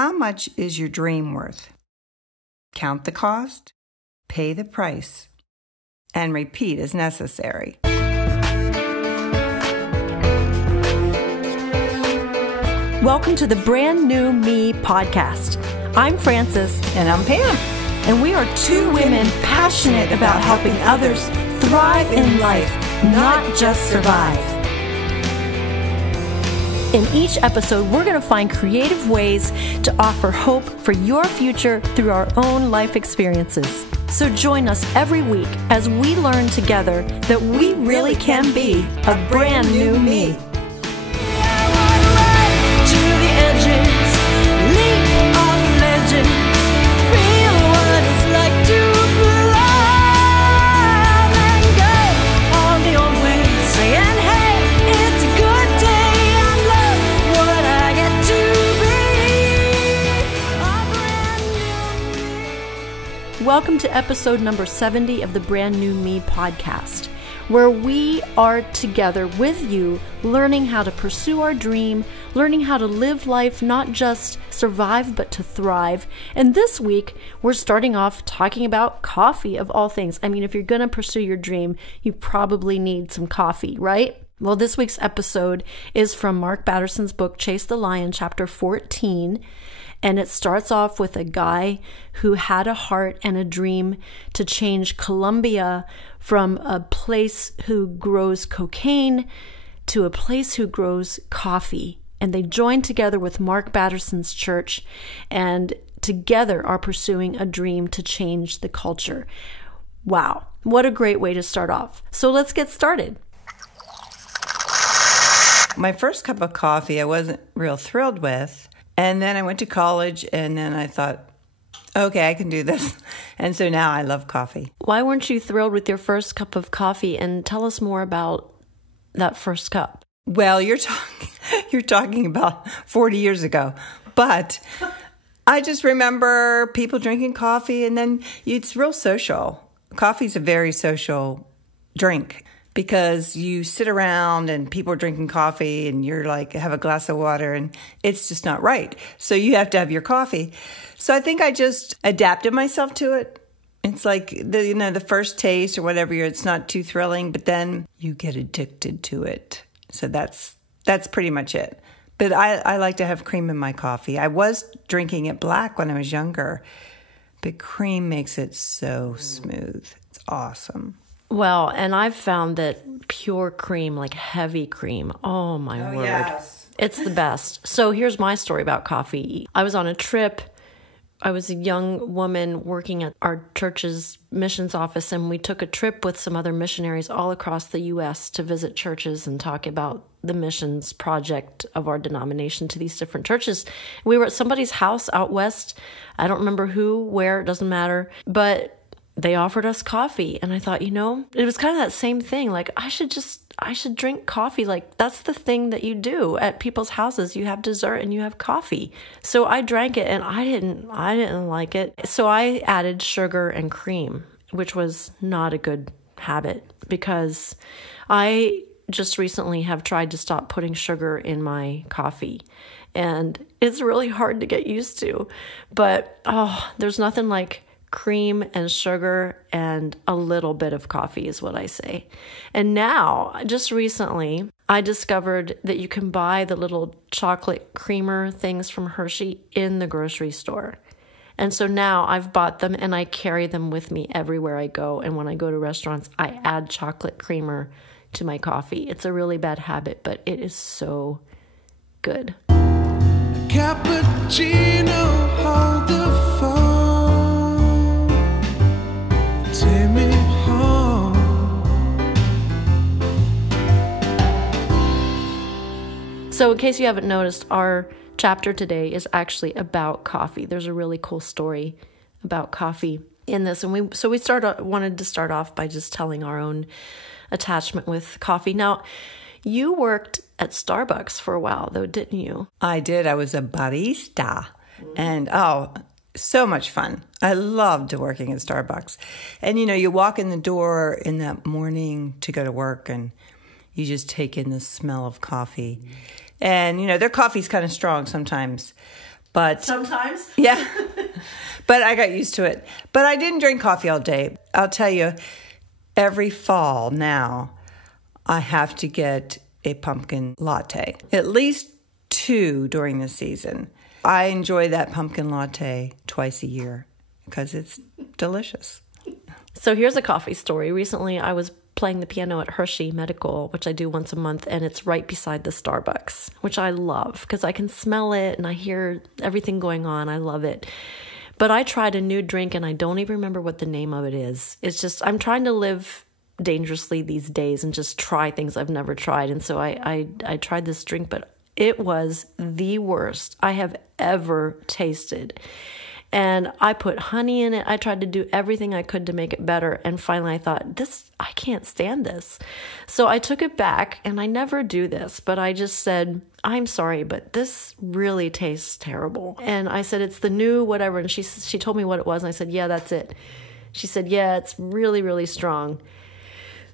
how much is your dream worth? Count the cost, pay the price, and repeat as necessary. Welcome to the Brand New Me podcast. I'm Frances. And I'm Pam. And we are two women passionate about helping others thrive in life, not just survive. In each episode, we're going to find creative ways to offer hope for your future through our own life experiences. So join us every week as we learn together that we really can be a brand new me. Welcome to episode number 70 of the Brand New Me podcast, where we are together with you, learning how to pursue our dream, learning how to live life, not just survive, but to thrive. And this week, we're starting off talking about coffee, of all things. I mean, if you're going to pursue your dream, you probably need some coffee, right? Well, this week's episode is from Mark Batterson's book, Chase the Lion, chapter 14. And it starts off with a guy who had a heart and a dream to change Colombia from a place who grows cocaine to a place who grows coffee. And they joined together with Mark Batterson's church and together are pursuing a dream to change the culture. Wow, what a great way to start off. So let's get started. My first cup of coffee I wasn't real thrilled with. And then I went to college, and then I thought, okay, I can do this. And so now I love coffee. Why weren't you thrilled with your first cup of coffee? And tell us more about that first cup. Well, you're talking about 40 years ago. But I just remember people drinking coffee, and then it's real social. Coffee's a very social drink. Because you sit around and people are drinking coffee and you're like, have a glass of water and it's just not right. So you have to have your coffee. So I think I just adapted myself to it. It's like the first taste or whatever, it's not too thrilling, but then you get addicted to it. So that's pretty much it. But I like to have cream in my coffee. I was drinking it black when I was younger, but cream makes it so smooth. It's awesome. Well, and I've found that pure cream, like heavy cream, oh my word, yes. It's the best. So here's my story about coffee. I was on a trip. I was a young woman working at our church's missions office, and we took a trip with some other missionaries all across the U.S. to visit churches and talk about the missions project of our denomination to these different churches. We were at somebody's house out west. I don't remember who, where, it doesn't matter, but they offered us coffee. And I thought, it was kind of that same thing. Like, I should drink coffee. Like, that's the thing that you do at people's houses. You have dessert and you have coffee. So I drank it and I didn't like it. So I added sugar and cream, which was not a good habit because I just recently have tried to stop putting sugar in my coffee. And it's really hard to get used to. But, there's nothing like cream and sugar and a little bit of coffee is what I say. And now, just recently, I discovered that you can buy the little chocolate creamer things from Hershey in the grocery store. And so now I've bought them and I carry them with me everywhere I go. And when I go to restaurants, I add chocolate creamer to my coffee. It's a really bad habit, but it is so good. Cappuccino, hold the phone. Take me home. So in case you haven't noticed, our chapter today is actually about coffee. There's a really cool story about coffee in this. And we wanted to start off by just telling our own attachment with coffee. Now, you worked at Starbucks for a while, though, didn't you? I did. I was a barista. And, so much fun. I loved working at Starbucks. And, you walk in the door in that morning to go to work and you just take in the smell of coffee. And, their coffee's kind of strong sometimes. But sometimes. Yeah. But I got used to it. But I didn't drink coffee all day. I'll tell you, every fall now, I have to get a pumpkin latte. At least 2 during the season. I enjoy that pumpkin latte twice a year because it's delicious. So here's a coffee story. Recently, I was playing the piano at Hershey Medical, which I do once a month, and it's right beside the Starbucks, which I love because I can smell it and I hear everything going on. I love it. But I tried a new drink and I don't even remember what the name of it is. It's just, I'm trying to live dangerously these days and just try things I've never tried. And so I tried this drink, but it was the worst I have ever tasted. And I put honey in it. I tried to do everything I could to make it better. And finally I thought, I can't stand this. So I took it back, and I never do this, but I just said, I'm sorry, but this really tastes terrible. And I said, it's the new whatever. And she told me what it was. And I said, yeah, that's it. She said, yeah, it's really, really strong.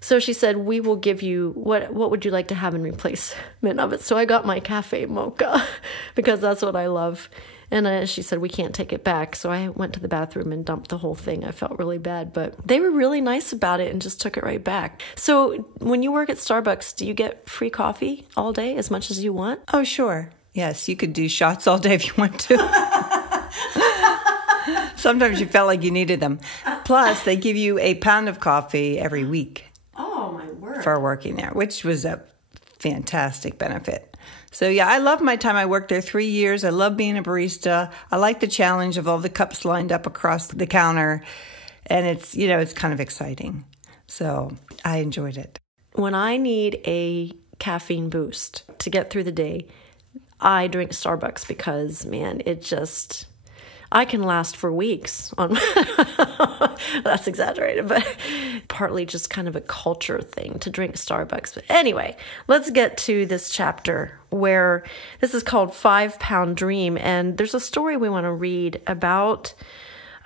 So she said, we will give you, what would you like to have in replacement of it? So I got my cafe mocha because that's what I love. And she said, we can't take it back. So I went to the bathroom and dumped the whole thing. I felt really bad, but they were really nice about it and just took it right back. So when you work at Starbucks, do you get free coffee all day as much as you want? Oh, sure. Yes, you could do shots all day if you want to. Sometimes you felt like you needed them. Plus, they give you a pound of coffee every week. Oh, my word. For working there, which was a fantastic benefit. So yeah, I love my time. I worked there 3 years. I love being a barista. I like the challenge of all the cups lined up across the counter. And it's kind of exciting. So I enjoyed it. When I need a caffeine boost to get through the day, I drink Starbucks because, man, I can last for weeks on that's exaggerated, but partly just kind of a culture thing to drink Starbucks. But anyway, let's get to this chapter where this is called FivePound Dream. And there's a story we want to read about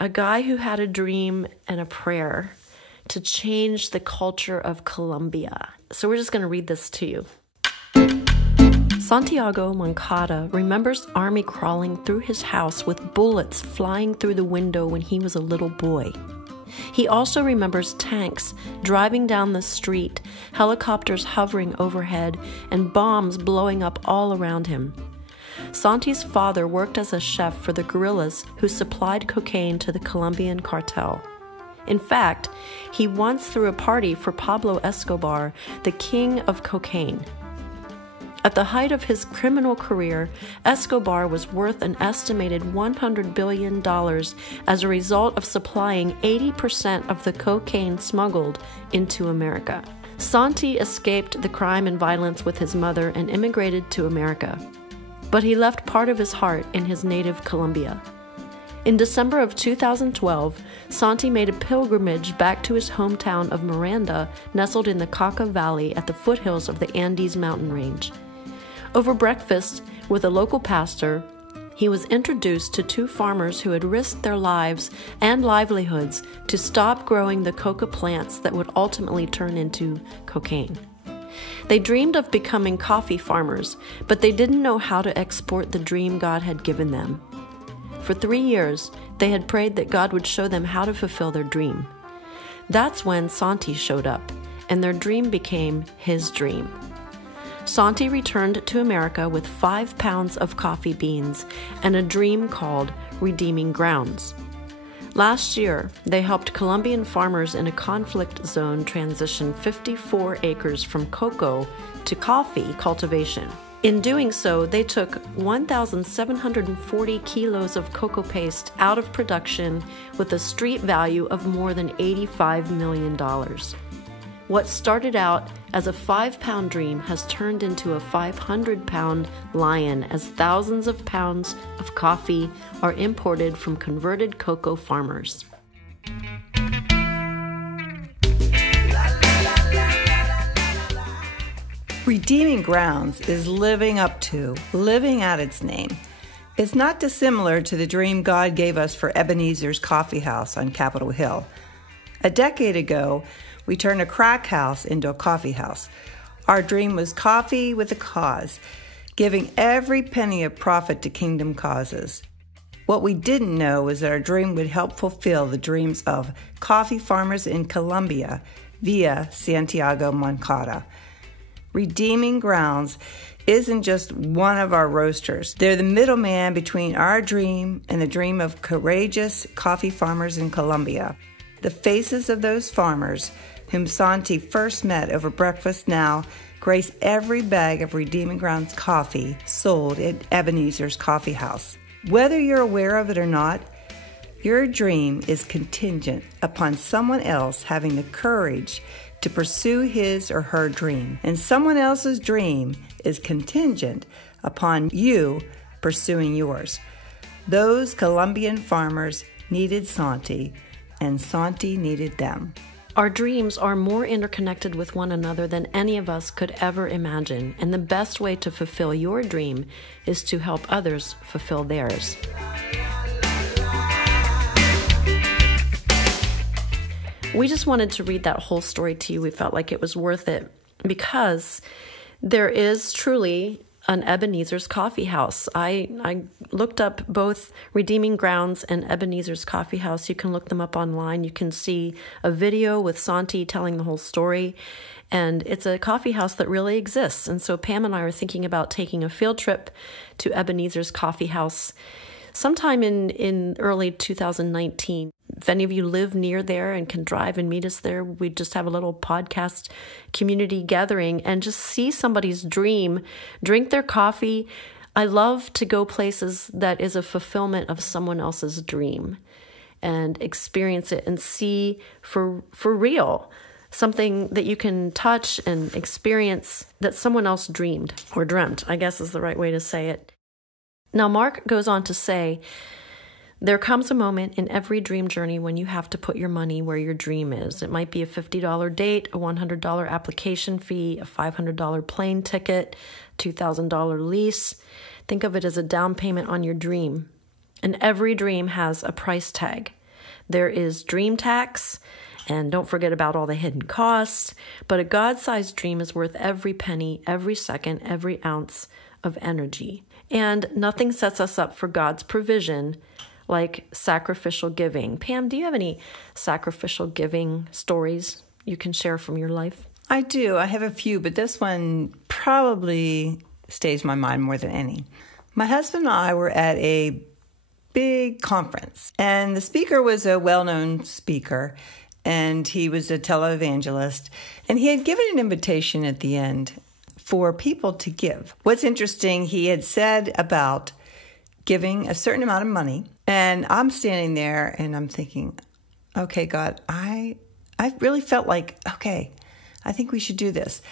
a guy who had a dream and a prayer to change the culture of Colombia. So we're just going to read this to you. Santiago Moncada remembers army crawling through his house with bullets flying through the window when he was a little boy. He also remembers tanks driving down the street, helicopters hovering overhead, and bombs blowing up all around him. Santi's father worked as a chef for the guerrillas who supplied cocaine to the Colombian cartel. In fact, he once threw a party for Pablo Escobar, the king of cocaine. At the height of his criminal career, Escobar was worth an estimated $100 billion as a result of supplying 80% of the cocaine smuggled into America. Santi escaped the crime and violence with his mother and immigrated to America. But he left part of his heart in his native Colombia. In December of 2012, Santi made a pilgrimage back to his hometown of Miranda, nestled in the Cauca Valley at the foothills of the Andes mountain range. Over breakfast with a local pastor, he was introduced to 2 farmers who had risked their lives and livelihoods to stop growing the coca plants that would ultimately turn into cocaine. They dreamed of becoming coffee farmers, but they didn't know how to export the dream God had given them. For 3 years, they had prayed that God would show them how to fulfill their dream. That's when Santi showed up, and their dream became his dream. Santi returned to America with 5 pounds of coffee beans and a dream called Redeeming Grounds. Last year, they helped Colombian farmers in a conflict zone transition 54 acres from cocoa to coffee cultivation. In doing so, they took 1,740 kilos of cocoa paste out of production with a street value of more than $85 million. What started out as a 5-pound dream has turned into a 500-pound lion as thousands of pounds of coffee are imported from converted cocoa farmers. Redeeming Grounds is living out its name. It's not dissimilar to the dream God gave us for Ebenezers Coffee House on Capitol Hill. A decade ago, we turned a crack house into a coffee house. Our dream was coffee with a cause, giving every penny of profit to kingdom causes. What we didn't know was that our dream would help fulfill the dreams of coffee farmers in Colombia via Santiago Moncada. Redeeming Grounds isn't just one of our roasters. They're the middleman between our dream and the dream of courageous coffee farmers in Colombia. The faces of those farmers, whom Santi first met over breakfast, now grace every bag of Redeeming Grounds coffee sold at Ebenezers Coffee House. Whether you're aware of it or not, your dream is contingent upon someone else having the courage to pursue his or her dream. And someone else's dream is contingent upon you pursuing yours. Those Colombian farmers needed Santi, and Santi needed them. Our dreams are more interconnected with one another than any of us could ever imagine, and the best way to fulfill your dream is to help others fulfill theirs. We just wanted to read that whole story to you. We felt like it was worth it because there is truly an Ebenezers Coffee House. I looked up both Redeeming Grounds and Ebenezers Coffee House. You can look them up online. You can see a video with Santi telling the whole story. And it's a coffee house that really exists. And so Pam and I are thinking about taking a field trip to Ebenezers Coffee House sometime in early 2019. If any of you live near there and can drive and meet us there, we just have a little podcast community gathering and just see somebody's dream, drink their coffee. I love to go places that is a fulfillment of someone else's dream and experience it and see for real something that you can touch and experience that someone else dreamed or dreamt, I guess is the right way to say it. Now, Mark goes on to say, there comes a moment in every dream journey when you have to put your money where your dream is. It might be a $50 date, a $100 application fee, a $500 plane ticket, $2,000 lease. Think of it as a down payment on your dream. And every dream has a price tag. There is dream tax, and don't forget about all the hidden costs. But a God-sized dream is worth every penny, every second, every ounce of energy. And nothing sets us up for God's provision like sacrificial giving. Pam, do you have any sacrificial giving stories you can share from your life? I do. I have a few, but this one probably stays in my mind more than any. My husband and I were at a big conference, and the speaker was a well-known speaker, and he was a televangelist, and he had given an invitation at the end for people to give. What's interesting, he had said about giving a certain amount of money, and I'm standing there and I'm thinking, okay, God, I really felt like, okay, I think we should do this.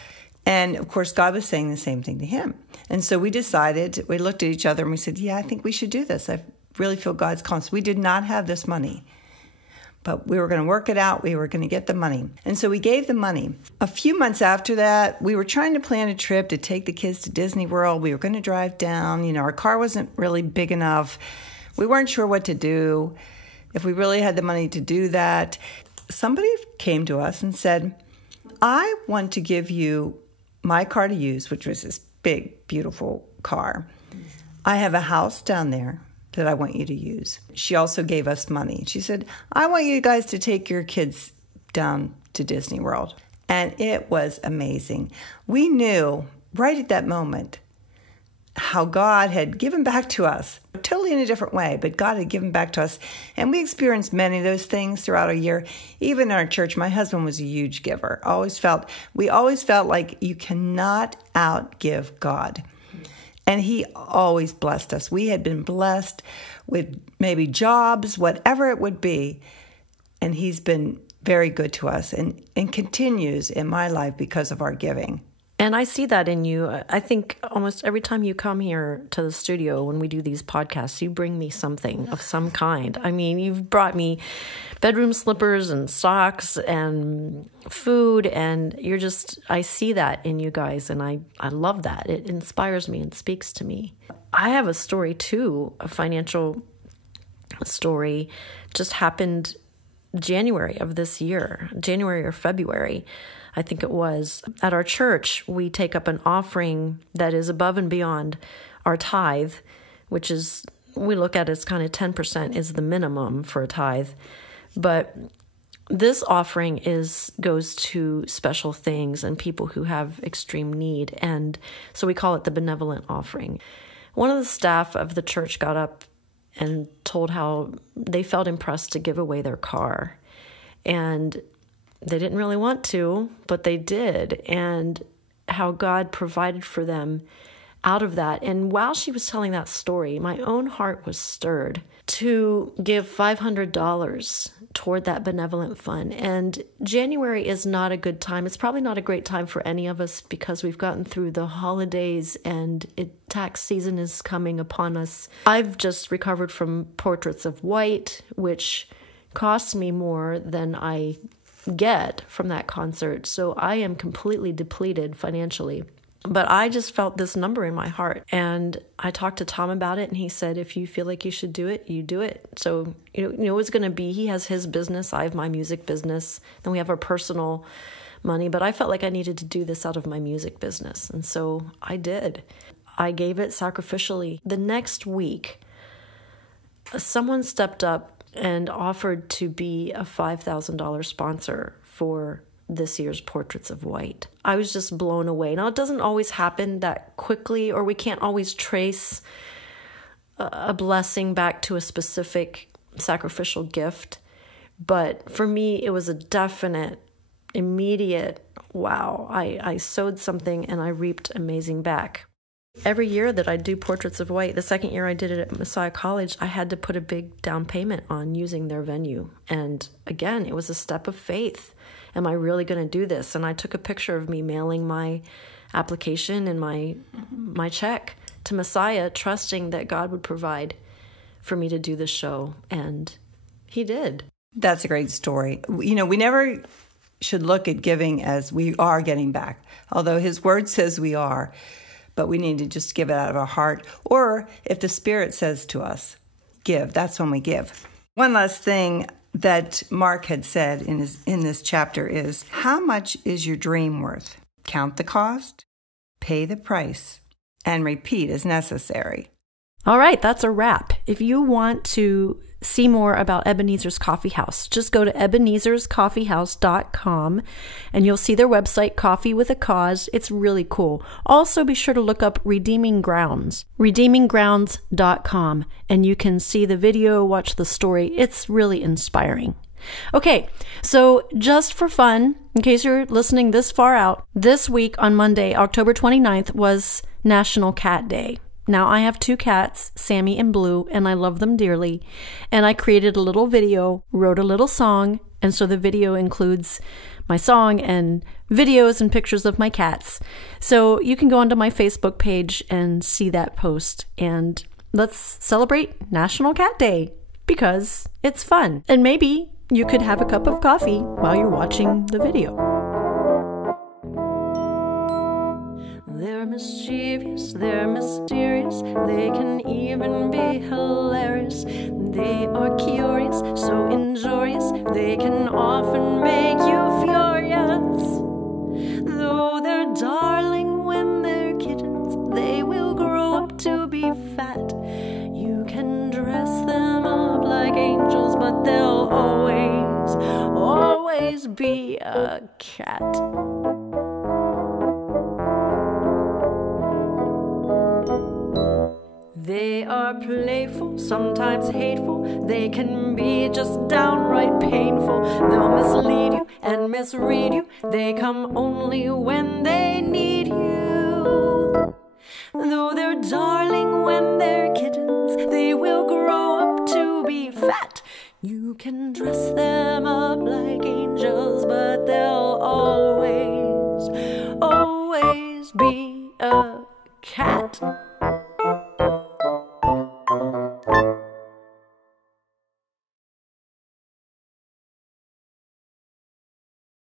And of course, God was saying the same thing to him. And so we decided, we looked at each other and we said, yeah, I think we should do this. I really feel God's calling. So we did not have this money, but we were going to work it out. We were going to get the money. And so we gave the money. A few months after that, we were trying to plan a trip to take the kids to Disney World. We were going to drive down. You know, our car wasn't really big enough. We weren't sure what to do, if we really had the money to do that. Somebody came to us and said, I want to give you my car to use, which was this big, beautiful car. I have a house down there that I want you to use. She also gave us money. She said, I want you guys to take your kids down to Disney World. And it was amazing. We knew right at that moment how God had given back to us, totally in a different way, but God had given back to us. And we experienced many of those things throughout our year. Even in our church, my husband was a huge giver. We always felt like you cannot outgive God. And he always blessed us. We had been blessed with maybe jobs, whatever it would be. And he's been very good to us and continues in my life because of our giving. And I see that in you. I think almost every time you come here to the studio when we do these podcasts, you bring me something of some kind. I mean, you've brought me bedroom slippers and socks and food, and I see that in you guys, and I love that. It inspires me and speaks to me. I have a story too, a financial story. Just happened January of this year, January or February, I think it was. At our church, we take up an offering that is above and beyond our tithe, which is, we look at it as kind of 10% is the minimum for a tithe. But this offering goes to special things and people who have extreme need. And so we call it the benevolent offering. One of the staff of the church got up and told how they felt impressed to give away their car. And they didn't really want to, but they did. And how God provided for them out of that. And while she was telling that story, my own heart was stirred to give $500 toward that benevolent fund. And January is not a good time. It's probably not a great time for any of us because we've gotten through the holidays and tax season is coming upon us. I've just recovered from Portraits of White, which costs me more than I get from that concert. So I am completely depleted financially. But I just felt this number in my heart. And I talked to Tom about it, and he said, if you feel like you should do it, you do it. So, you know it's going to be, he has his business, I have my music business, then we have our personal money. But I felt like I needed to do this out of my music business. And so I did. I gave it sacrificially. The next week, someone stepped up and offered to be a $5,000 sponsor for this year's Portraits of White. I was just blown away. Now, it doesn't always happen that quickly, or we can't always trace a blessing back to a specific sacrificial gift. But for me, it was a definite, immediate, wow, I sowed something and I reaped amazing back. Every year that I do Portraits of White, the second year I did it at Messiah College, I had to put a big down payment on using their venue. And again, it was a step of faith. Am I really going to do this? And I took a picture of me mailing my application and my check to Messiah, trusting that God would provide for me to do the show. And he did. That's a great story. We never should look at giving as we are getting back, although his word says we are. But we need to just give it out of our heart. Or if the Spirit says to us, give, that's when we give. One last thing that Mark had said in this chapter is, how much is your dream worth? Count the cost, pay the price, and repeat as necessary. All right, that's a wrap. If you want to see more about Ebenezer's Coffee House, just go to ebenezerscoffeehouse.com and you'll see their website, Coffee with a Cause. It's really cool. Also, be sure to look up Redeeming Grounds, redeeminggrounds.com, and you can see the video, watch the story. It's really inspiring. Okay, so just for fun, in case you're listening this far out, this week on Monday, October 29th, was National Cat Day. Now, I have 2 cats, Sammy and Blue, and I love them dearly. And I created a little video, wrote a little song, and so the video includes my song and videos and pictures of my cats. So you can go onto my Facebook page and see that post. And let's celebrate National Cat Day because it's fun. And maybe you could have a cup of coffee while you're watching the video. They're mischievous, they're mysterious, they can even be hilarious. They are curious, so injurious, they can often make you furious. Though they're darling when they're kittens, they will grow up to be fat. You can dress them up like angels, but they'll always be a cat. They are playful, sometimes hateful. They can be just downright painful. They'll mislead you and misread you. They come only when they need you. Though they're darling when they're kittens, they will grow up to be fat. You can dress them up like angels, but they'll always be a